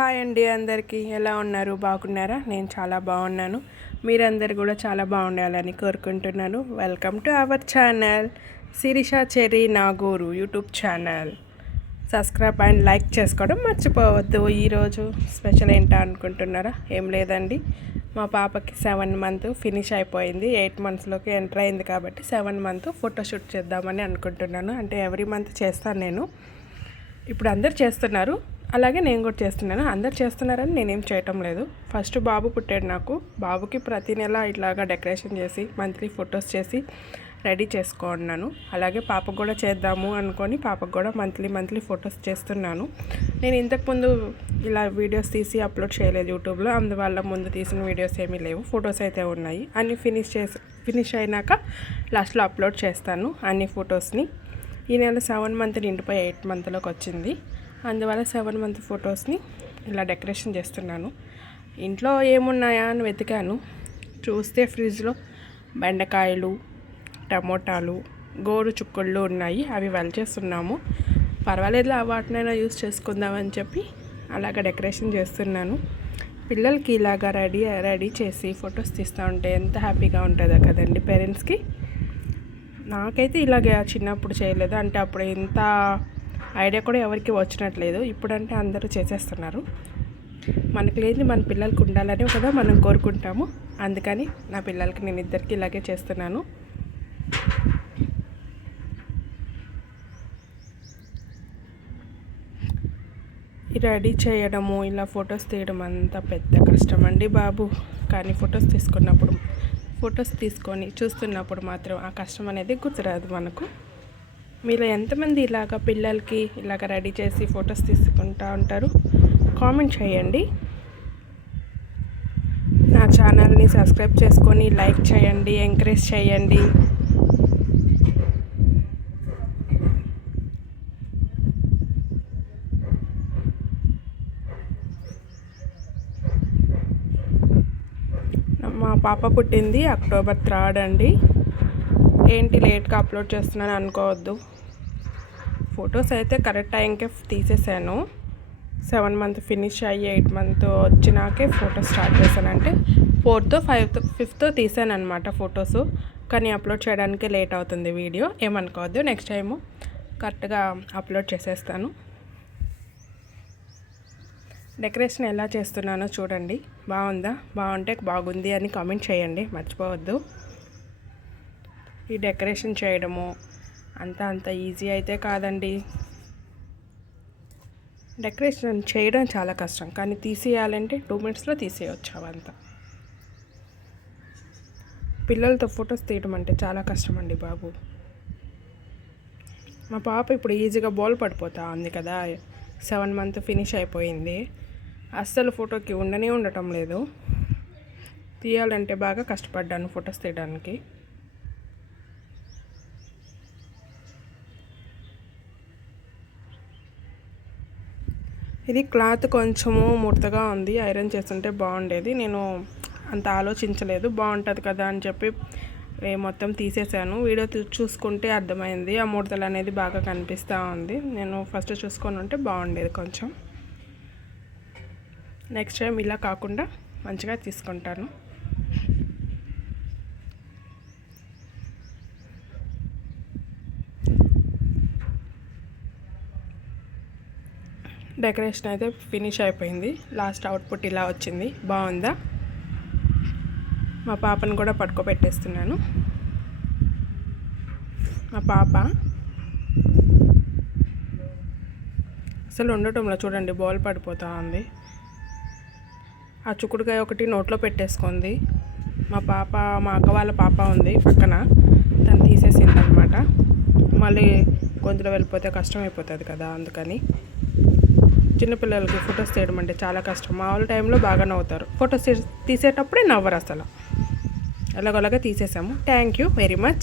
Hi అండి, అందరికీ ఎలా ఉన్నారు? బాగున్నారా? నేను చాలా బాగున్నాను. మీరందరు కూడా చాలా బాగుండాలని కోరుకుంటున్నాను. Welcome to our channel Sirisha Cherry Naguru YouTube channel. Subscribe and like చేసుకోవడం మర్చిపోవద్దు. ఈరోజు స్పెషల్ ఏంటో అనుకుంటున్నారా? ఏం లేదండి, మా పాపకి 7 month ఫినిష్ అయిపోయింది. 8 monthsలోకి ఎంటర్ అయింది కాబట్టి 7 month ఫోటోషూట్ చేద్దామని అనుకుంటున్నాను. అంటే ఎవ్రీ మంత్ చేస్తాను నేను. ఇప్పుడు అందరు చేస్తున్నారు, అలాగే నేను కూడా చేస్తున్నాను. అందరు చేస్తున్నారని నేనేం చేయటం లేదు. ఫస్ట్ బాబు పుట్టాడు నాకు. బాబుకి ప్రతి నెల ఇట్లాగా డెకరేషన్ చేసి మంత్లీ ఫొటోస్ చేసి రెడీ చేసుకున్నాను. అలాగే పాపకు కూడా చేద్దాము అనుకొని పాపకు కూడా మంత్లీ ఫొటోస్ చేస్తున్నాను. నేను ఇంతకుముందు ఇలా వీడియోస్ తీసి అప్లోడ్ చేయలేదు యూట్యూబ్లో. అందువల్ల ముందు తీసిన వీడియోస్ ఏమీ లేవు, ఫొటోస్ అయితే ఉన్నాయి. అన్నీ ఫినిష్ అయినాక లాస్ట్లో అప్లోడ్ చేస్తాను అన్ని ఫొటోస్ని. ఈ నెల 7 month నిండిపోయి 8 monthలోకి వచ్చింది. అందువల్ల 7 month ఫొటోస్ని ఇలా డెకరేషన్ చేస్తున్నాను. ఇంట్లో ఏమున్నాయా అని వెతికాను. చూస్తే ఫ్రిడ్జ్లో బెండకాయలు, టమోటాలు, గోరు చుక్కుళ్ళు ఉన్నాయి. అవి వలిచేస్తున్నాము. పర్వాలేదు, వాటినైనా యూస్ చేసుకుందామని చెప్పి అలాగ డెకరేషన్ చేస్తున్నాను. పిల్లలకి ఇలాగ రెడీ చేసి ఫొటోస్ తీస్తూ ఉంటే ఎంత హ్యాపీగా ఉంటుందో కదండి పేరెంట్స్కి. నాకైతే ఇలాగే చిన్నప్పుడు చేయలేదు, అంటే అప్పుడు ఇంత ఐడియా కూడా ఎవరికి వచ్చినట్లేదు. ఇప్పుడంటే అందరూ చేసేస్తున్నారు. మనకి లేని మన పిల్లలకి ఉండాలని కదా మనం కోరుకుంటాము. అందుకని నా పిల్లలకి నేను ఇద్దరికి ఇలాగే చేస్తున్నాను. రెడీ చేయడము, ఇలా ఫొటోస్ తీయడం అంతా పెద్ద కష్టం అండి బాబు. కానీ ఫొటోస్ తీసుకొని చూస్తున్నప్పుడు మాత్రం ఆ కష్టం అనేది గుర్తురాదు మనకు. మీలో ఎంతమంది ఇలాగ పిల్లలకి ఇలాగ రెడీ చేసి ఫొటోస్ తీసుకుంటూ ఉంటారు? కామెంట్ చేయండి. నా ఛానల్ని సబ్స్క్రైబ్ చేసుకొని లైక్ చేయండి, ఎంకరేజ్ చేయండి. మా పాప పుట్టింది October 3rd అండి. ఏంటి లేట్గా అప్లోడ్ చేస్తున్నాను అనుకోవద్దు. ఫొటోస్ అయితే కరెక్ట్ టైంకే తీసేసాను. 7 month ఫినిష్ అయ్యి 8 month వచ్చినాకే ఫొటోస్ స్టార్ట్ చేశాను. అంటే 4th 5th తీసాను అనమాట ఫొటోస్. కానీ అప్లోడ్ చేయడానికి లేట్ అవుతుంది వీడియో, ఏమనుకోవద్దు. నెక్స్ట్ టైము కరెక్ట్గా అప్లోడ్ చేసేస్తాను. డెకరేషన్ ఎలా చేస్తున్నానో చూడండి. బాగుందా? బాగుంటే బాగుంది అని కామెంట్ చేయండి, మర్చిపోవద్దు. ఈ డెకరేషన్ చేయడము అంత ఈజీ అయితే కాదండి. డెకరేషన్ చేయడం చాలా కష్టం, కానీ తీసేయాలంటే 2 minutesలో తీసేయవచ్చు అవంతా. పిల్లలతో ఫొటోస్ తీయడం అంటే చాలా కష్టం అండి బాబు. మా పాప ఇప్పుడు ఈజీగా బోల్ పడిపోతా ఉంది కదా. 7 month ఫినిష్ అయిపోయింది. అస్సలు ఫోటోకి ఉండటం లేదు. తీయాలంటే బాగా కష్టపడ్డాను ఫొటోస్ తీయడానికి. ఇది క్లాత్ కొంచెము ముడతగా ఉంది, ఐరన్ చేస్తుంటే బాగుండేది. నేను అంత ఆలోచించలేదు, బాగుంటుంది కదా అని చెప్పి మొత్తం తీసేసాను. వీడియో చూసుకుంటే అర్థమైంది, ఆ ముడతలు అనేది బాగా కనిపిస్తూ ఉంది. నేను ఫస్ట్ చూసుకొని ఉంటే బాగుండేది కొంచెం. నెక్స్ట్ టైం ఇలా కాకుండా మంచిగా తీసుకుంటాను. డెకరేషన్ అయితే ఫినిష్ అయిపోయింది. లాస్ట్ అవుట్పుట్ ఇలా వచ్చింది. బాగుందా? మా పాపను కూడా పడుకోబెట్టేస్తున్నాను. మా పాప అసలు ఉండటంలో చూడండి, బాల్ పడిపోతూ ఉంది. ఆ చుక్కుడుకాయ ఒకటి నోట్లో పెట్టేసుకుంది. మా అక్క వాళ్ళ పాప ఉంది పక్కన, తను తీసేసింది అనమాట. మళ్ళీ గొంతులో వెళ్ళిపోతే కష్టం అయిపోతుంది కదా, అందుకని. చిన్నపిల్లలకి ఫొటోస్ తీయడం అంటే చాలా కష్టం. మామూలు టైంలో బాగా నవ్వుతారు, ఫొటోస్ తీసేటప్పుడే నవ్వరు అసలు. ఎలాగోలాగా తీసేసాము. Thank you very much.